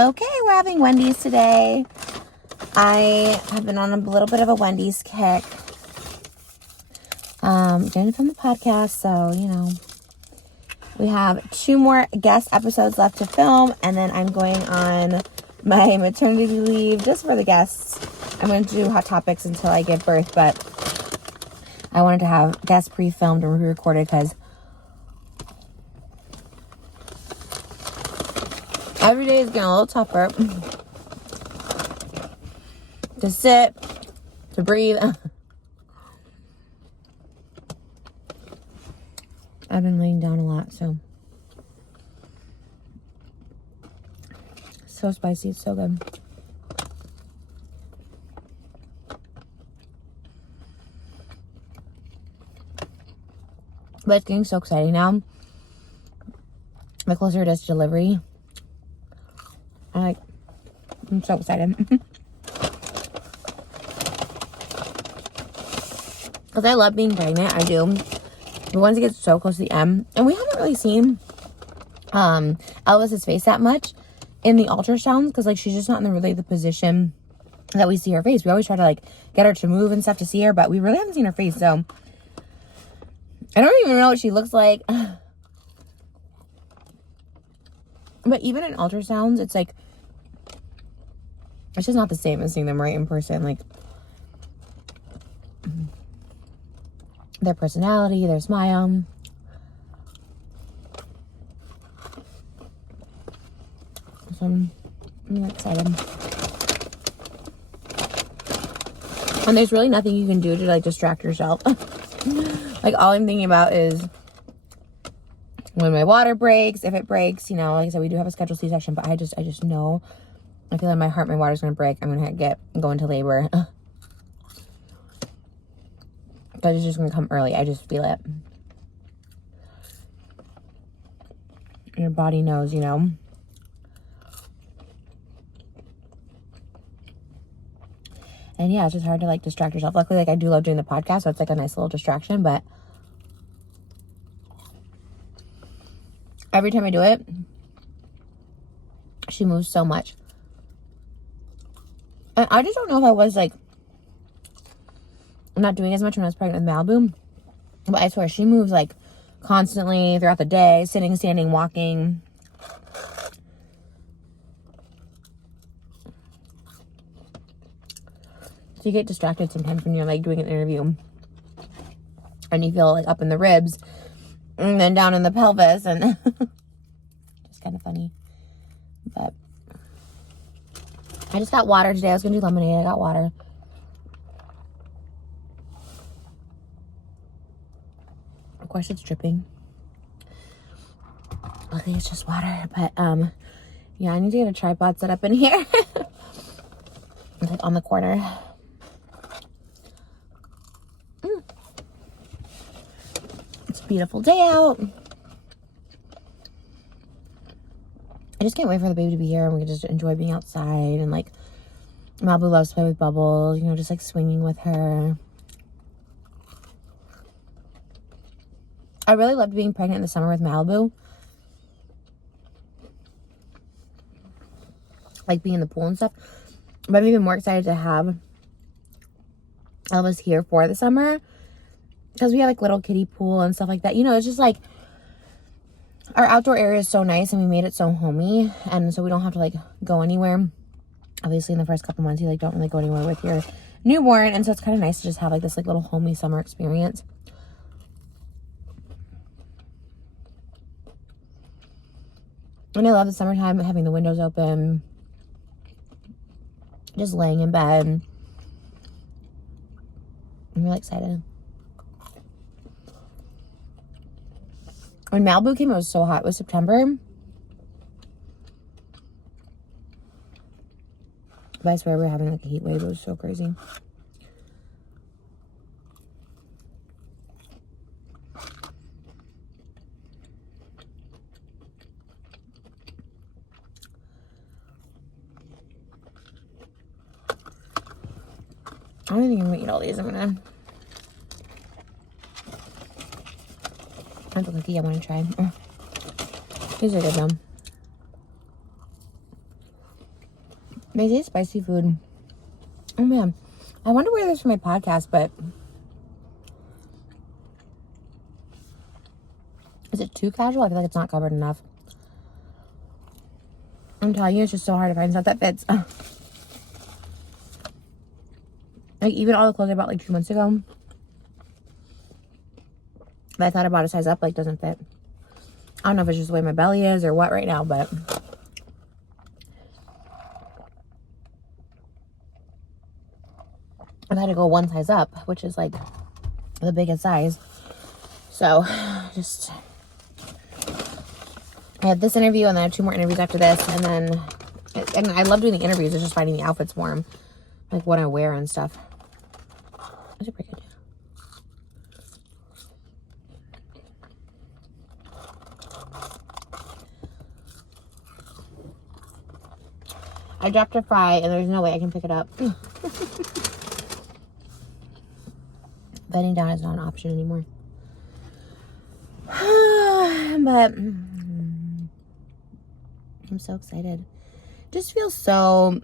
Okay, we're having Wendy's today. I have been on a little bit of a Wendy's kick. Doing from the podcast, so, you know. We have 2 more guest episodes left to film, and then I'm going on my maternity leave just for the guests. I'm going to do Hot Topics until I give birth, but I wanted to have guests pre-filmed and re-recorded because every day is getting a little tougher to sit, to breathe. I've been laying down a lot, so spicy, it's so good. But it's getting so exciting now. The closer it is to delivery, I'm so excited. Because I love being pregnant, I do. But once it gets so close to the end, and we haven't really seen Elvis's face that much in the ultrasounds, because like she's just not in the position that we see her face. We always try to like get her to move and stuff to see her, but we really haven't seen her face, so I don't even know what she looks like. But even in ultrasounds, it's like, it's just not the same as seeing them right in person. Like, their personality, their smile. So I'm excited. And there's really nothing you can do to like distract yourself. Like, all I'm thinking about is when my water breaks, if it breaks, you know, like I said, we do have a scheduled C-section, but I just know, I feel like my water's going to break. I'm going to go into labor. But it's just going to come early. I just feel it. Your body knows, you know. And yeah, it's just hard to like distract yourself. Luckily, like I do love doing the podcast, so it's like a nice little distraction, but every time I do it, she moves so much. And I just don't know if I was like not doing as much when I was pregnant with Malibu. But I swear, she moves like constantly throughout the day, sitting, standing, walking. So you get distracted sometimes when you're like doing an interview. And you feel like up in the ribs. And then down in the pelvis. And just kind of funny. But I just got water today. I was going to do lemonade. I got water. Of course, it's dripping. Luckily, it's just water. But, yeah, I need to get a tripod set up in here. It's like on the corner. It's a beautiful day out. I just can't wait for the baby to be here and we can just enjoy being outside. And, like, Malibu loves to play with Bubbles. You know, just, like, swinging with her. I really loved being pregnant in the summer with Malibu. Like being in the pool and stuff. But I'm even more excited to have Elvis here for the summer. Because we have like little kiddie pool and stuff like that. You know, it's just like our outdoor area is so nice and we made it so homey. And so we don't have to like go anywhere. Obviously in the first couple months you like don't really go anywhere with your newborn. And so it's kind of nice to just have like this like little homey summer experience. And I love the summertime, having the windows open, just laying in bed. I'm really excited. When Malibu came, it was so hot. It was September. But I swear we were having like a heat wave. It was so crazy. I don't think I'm gonna eat all these. I'm gonna have a cookie I want to try. These are good though. They say spicy food. Oh man, I wonder where this is for my podcast, but is it too casual? I feel like it's not covered enough. I'm telling you, it's just so hard to find stuff that fits. Like, even all the clothes I bought like 2 months ago that I thought about a size up, like, doesn't fit. I don't know if it's just the way my belly is or what right now, but I've had to go one size up, which is like the biggest size. So just, I had this interview and then I had 2 more interviews after this, and then, and I love doing the interviews. It's just finding the outfits warm, like what I wear and stuff. Those are pretty good. I dropped a fry and there's no way I can pick it up. Bending down is not an option anymore. But I'm so excited. Just feel so,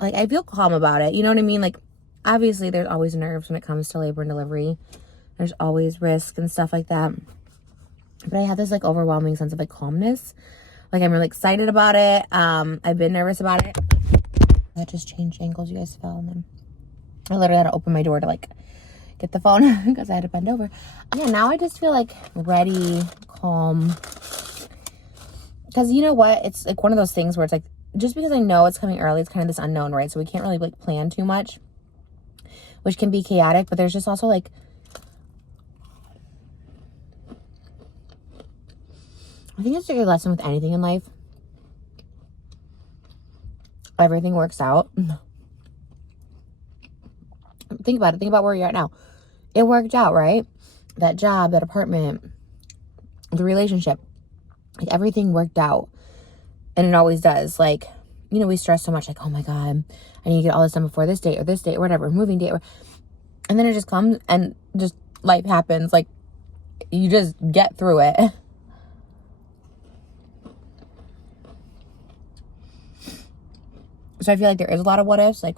like, I feel calm about it. You know what I mean? Like, obviously there's always nerves when it comes to labor and delivery. There's always risk and stuff like that. But I have this like overwhelming sense of like calmness. Like, I'm really excited about it. I've been nervous about it. That just changed angles. You guys fell, and then I literally had to open my door to like get the phone because I had to bend over. Yeah, now I just feel like ready, calm. Because you know what? It's like one of those things where it's like, just because I know it's coming early, it's kind of this unknown, right? So we can't really like plan too much, which can be chaotic. But there's just also like, I think it's a good lesson with anything in life. Everything works out. Think about it. Think about where you're at now. It worked out, right? That job, that apartment, the relationship. Like, everything worked out. And it always does. Like, you know, we stress so much. Like, oh my God, I need to get all this done before this date or whatever, moving date. And then it just comes and just life happens. Like, you just get through it. So I feel like there is a lot of what ifs. Like,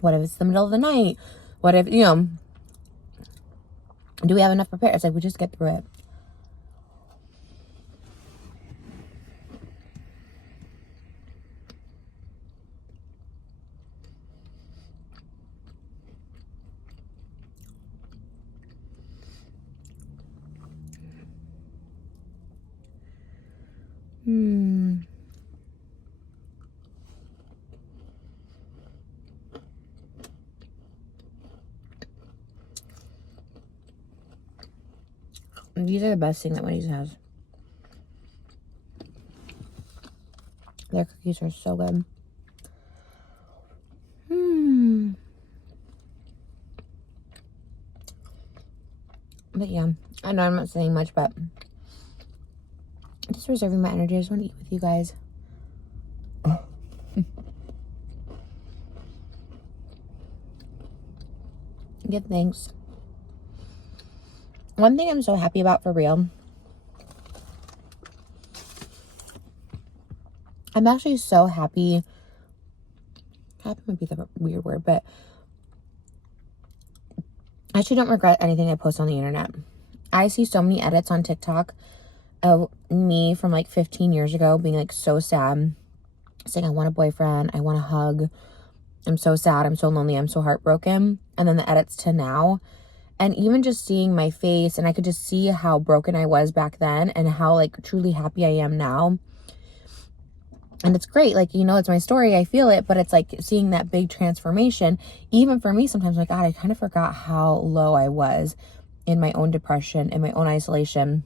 what if it's the middle of the night? What if, you know, do we have enough prepared? It's like, we just get through it. These are the best thing that Wendy's has. Their cookies are so good. But yeah, I know I'm not saying much, but I'm just reserving my energy. I just want to eat with you guys. Good, thanks. One thing I'm so happy about for real, I'm actually so happy. Happy might be the weird word, but I actually don't regret anything I post on the internet. I see so many edits on TikTok of me from like 15 years ago being like so sad, saying I want a boyfriend, I want a hug, I'm so sad, I'm so lonely, I'm so heartbroken. And then the edits to now. And even just seeing my face, and I could just see how broken I was back then and how like truly happy I am now. And it's great. Like, you know, it's my story. I feel it, but it's like seeing that big transformation. Even for me, sometimes I'm like, God, I kind of forgot how low I was in my own depression, in my own isolation.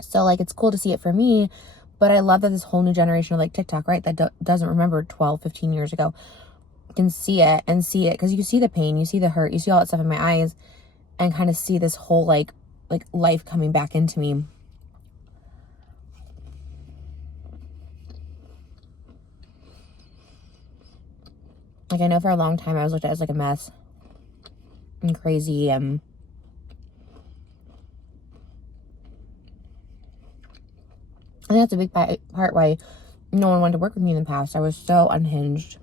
So like, it's cool to see it for me, but I love that this whole new generation of like TikTok, right? That doesn't remember 12, 15 years ago can see it and see it. Cause you see the pain, you see the hurt, you see all that stuff in my eyes, and kind of see this whole like life coming back into me. Like, I know for a long time I was looked at as like a mess and crazy, and I think that's a big part why, no one wanted to work with me in the past. I was so unhinged.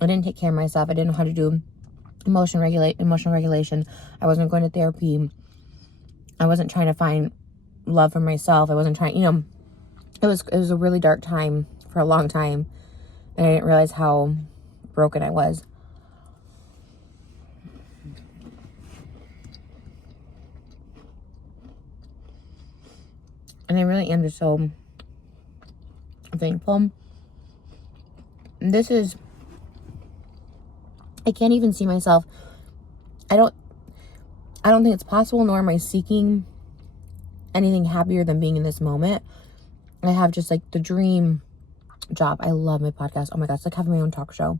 I didn't take care of myself. I didn't know how to do emotional regulation. I wasn't going to therapy. I wasn't trying to find love for myself. I wasn't trying, it was a really dark time for a long time. And I didn't realize how broken I was. And I really am just so thankful. I can't even see myself. I don't think it's possible, nor am I seeking anything happier than being in this moment. I have just like the dream job. I love my podcast. Oh my God, it's like having my own talk show.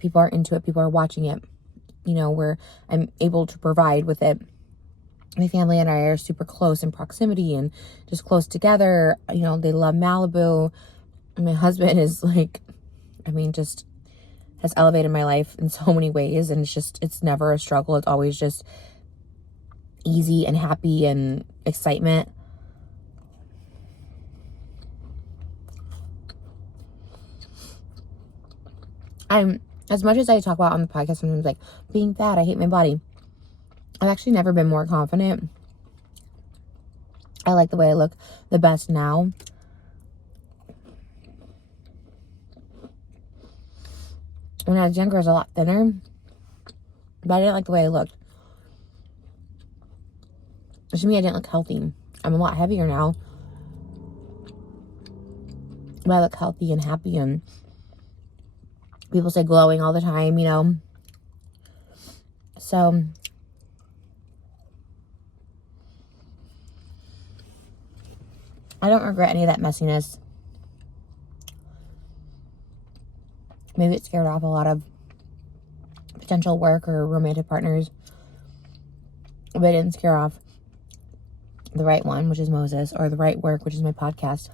People are into it. People are watching it. Where I'm able to provide with it. My family and I are super close in proximity and just close together. They love Malibu. And my husband is like, just has elevated my life in so many ways. And it's never a struggle. It's always just easy and happy and excitement. As much as I talk about on the podcast sometimes, like being fat, I hate my body. I've actually never been more confident. I like the way I look the best now. When I was younger, I was a lot thinner, but I didn't like the way I looked. To me, I didn't look healthy. I'm a lot heavier now, but I look healthy and happy, and people say glowing all the time, So I don't regret any of that messiness. Maybe it scared off a lot of potential work or romantic partners, but it didn't scare off the right one, which is Moses, or the right work, which is my podcast.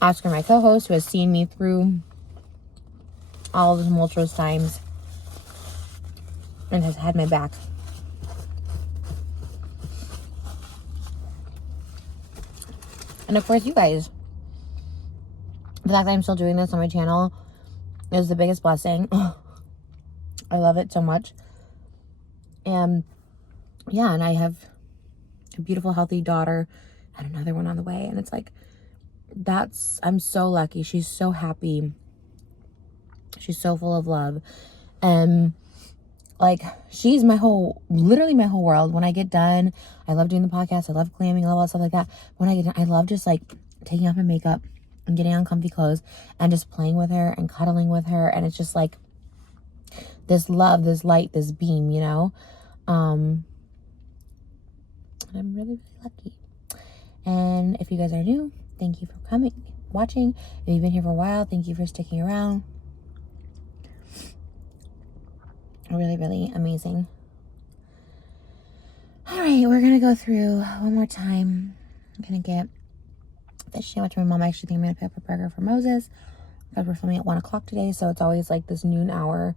Oscar, my co-host, who has seen me through all the tumultuous times and has had my back. And of course, you guys. The fact that I'm still doing this on my channel is the biggest blessing. I love it so much. And yeah, and I have a beautiful, healthy daughter and another one on the way. And it's like, I'm so lucky. She's so happy. She's so full of love. And like, she's literally my whole world. When I get done, I love doing the podcast. I love clamming, I love all that stuff like that. When I get done, I love just like taking off my makeup and getting on comfy clothes and just playing with her and cuddling with her. And it's just like this love, this light, this beam, and I'm really, really lucky. And if you guys are new, thank you for watching. If you've been here for a while, thank you for sticking around. Really, really amazing. All right, we're going to go through one more time. I'm going to get this sandwich. My mom actually think I'm going to pick up a burger for Moses because we're filming at 1 o'clock today. So it's always like this noon hour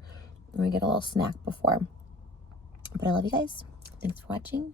when we get a little snack before. But I love you guys. Thanks for watching.